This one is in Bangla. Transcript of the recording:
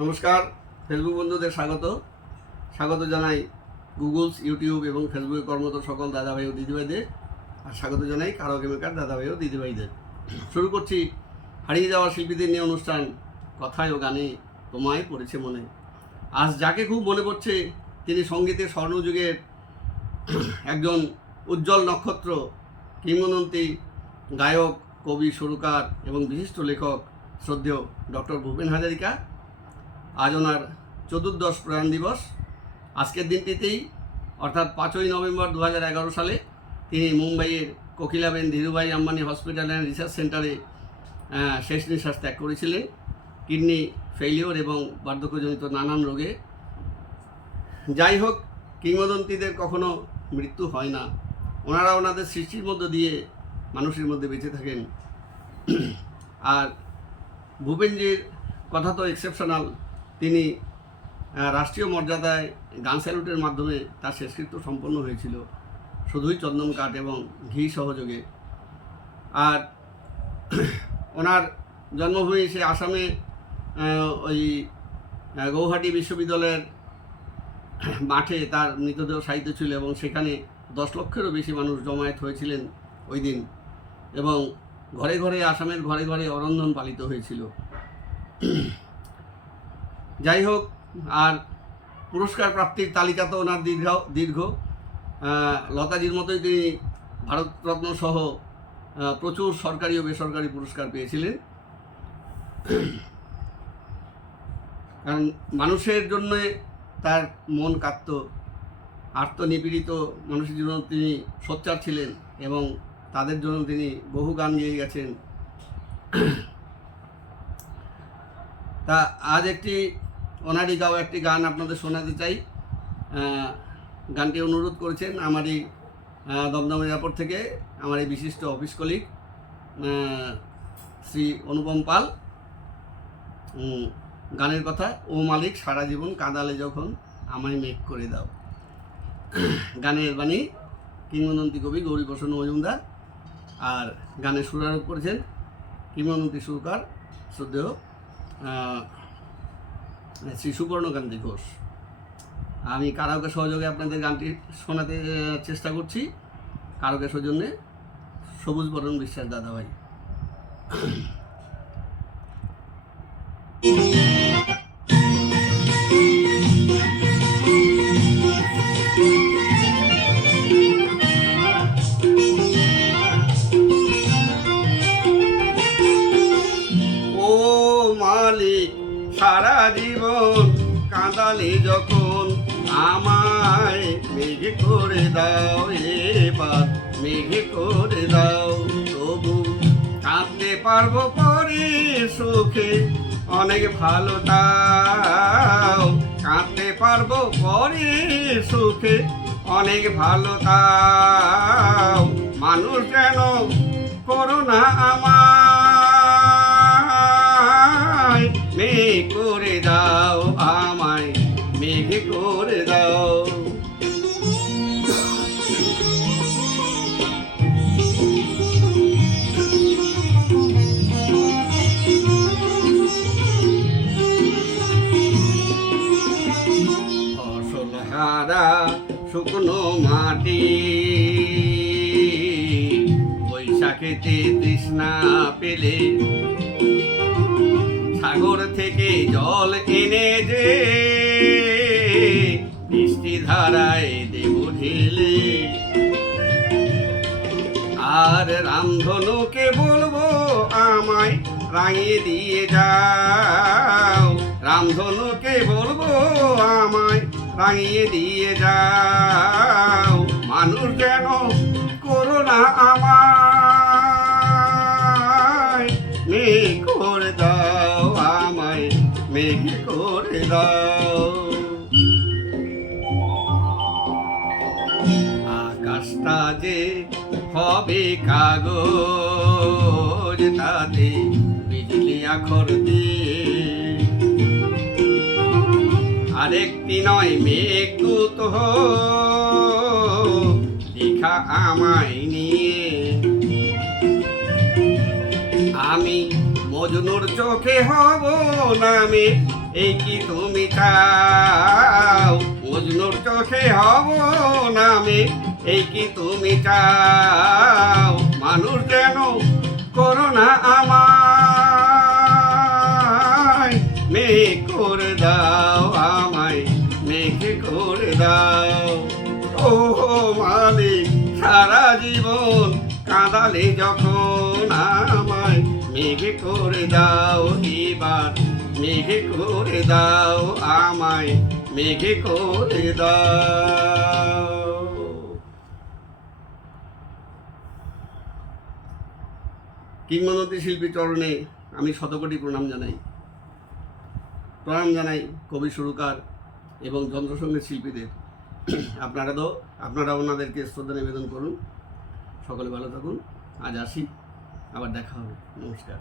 নমস্কার ফেসবুক বন্ধুদের স্বাগত জানাই গুগলস, ইউটিউব এবং ফেসবুকে কর্মরত সকল দাদাভাই ও দিদিভাইদের, আর স্বাগত জানাই কারাওকে মেকার দাদাভাই ও দিদিভাইদের। শুরু করছি হারিয়ে যাওয়া শিল্পীদের নিয়ে অনুষ্ঠান কথায় ও গানে তোমায় পড়েছে মনে। আজ যাকে খুব মনে পড়ছে তিনি সঙ্গীতের স্বর্ণযুগের একজন উজ্জ্বল নক্ষত্র, কিংবদন্তি গায়ক, কবি, সুরকার এবং বিশিষ্ট লেখক শ্রদ্ধেয় ডক্টর ভূপেন হাজারিকা। আজ ওনার চতুর্দশ প্রয়াণ দিবস। আজকের দিনটিতেই অর্থাৎ 5ই নভেম্বর 2011 সালে তিনি মুম্বাইয়ের Kokilaben Dhirubhai Ambani hospital and research সেন্টারে শেষ নিঃশ্বাস ত্যাগ করেছিলেন কিডনি ফেইলিওর এবং বার্ধক্যজনিত নানান রোগে। যাই হোক, কিংবদন্তিদের কখনো মৃত্যু হয় না, ওনারা ওনাদের সৃষ্টির মধ্য দিয়ে মানুষের মধ্যে বেঁচে থাকেন। আর ভূপেনজির কথা তো এক্সেপশনাল। তিনি রাষ্ট্রীয় মর্যাদায় গান স্যালুটের মাধ্যমে তার শেষকৃত্য সম্পন্ন হয়েছিল, শুধুই চন্দন কাঠ এবং ঘি সহযোগে। আর ওনার জন্মভূমি সে আসামে ওই গৌহাটি বিশ্ববিদ্যালয়ের মাঠে তার মৃতদেহ শায়িত ছিল এবং সেখানে 10 লক্ষেরও বেশি মানুষ জমায়েত হয়েছিলেন ওই দিন, এবং ঘরে ঘরে আসামের ঘরে ঘরে অরন্ধন পালিত হয়েছিল। যাই হোক, আর পুরস্কার প্রাপ্তির তালিকা তো ওনার দীর্ঘ। লতাজির মতোই তিনি ভারতরত্ন সহ প্রচুর সরকারি ও বেসরকারি পুরস্কার পেয়েছিলেন। কারণ মানুষের জন্যে তার মন কাঁদত, আর্তনিপীড়িত মানুষের জন্য তিনি সোচ্চার ছিলেন এবং তাদের জন্য তিনি বহু গান গেয়ে গেছেন। তা আজ ওনারই গাওয়া একটি গান আপনাদের শোনাতে চাই। গানটি অনুরোধ করেছেন আমারই দমদম এয়ারপোর্ট থেকে আমার এই বিশিষ্ট অফিস কলিগ শ্রী অনুপম পাল। গানের কথা, ও মালিক সারা জীবন কাঁদালে যখন আমায় মেঘ করে দাও। গানের বাণী কিংবদন্তি কবি গৌরীপ্রসন্ন মজুমদার, আর গানের সুরারোপ করেছেন কিংবদন্তি সুরকার শ্রদ্ধেয় শ্রী সুবর্ণকান্তি ঘোষ। আমি কারাওকে সহযোগে আপনাদের গানটি শোনাতে চেষ্টা করছি। কারাওকে সৌজন্যে সবুজ বরণ বিশ্বাস দাদাভাই। ও মালিক সারা জীবন কাঁদালে যখন আমায় মেঘ করে দাও, এবার মেঘ করে দাও। তবু কাঁদতে পারবো পরে সুখে অনেক ভালো তাও, কাঁদতে পারবো পরে সুখে অনেক ভালো তাও। মানুষ যেন করো না আমায় মেঘ করে দাও, আমায় মেঘ করে দাও। ফসল হারা শুকনো মাটি, বৈশাখেতে তৃষ্ণা পেলে সাগর থেকে জল এনে যে বৃষ্টি ধারায় দেব ঢেলে। আর রামধনুকে বলবো আমায় রাঙিয়ে দিয়ে যাও, রামধনুকে বলবো আমায় রাঙিয়ে দিয়ে যাও। মানুষ যেন করো না আমায় মেঘ করে দাও, আমায় মেঘ করে দাও। আকাশটা যে হবে কাগজ, তাতে বিজলি আখর দিয়ে আরেকটি নয় মেঘদূত লেখা আমায় নিয়ে। আমি মজনুর চোখে হব না আমি, এই কি তুমি চাও? মজনুর চোখে হব না আমি, এই কি তুমি চাও? মানুষ যেন করো না আমায়, মেঘ করে দাও আমায়, মেঘ করে দাও। ও মালিক, সারা জীবন কাঁদালে যখন আমায়, মেঘ করে দাও এবার, মেঘ করে দাও আমায়, মেঘ করে দাও। কিংবদন্তি শিল্পী চরণে আমি শতকোটি প্রণাম জানাই। প্রণাম জানাই কবি সুরকার এবং যন্ত্রসঙ্গীত শিল্পীদের। আপনারা ওনাদেরকে শ্রদ্ধা নিবেদন করুন। সকলে ভালো থাকুন। আজ আসি, আবার দেখা হবে। নমস্কার।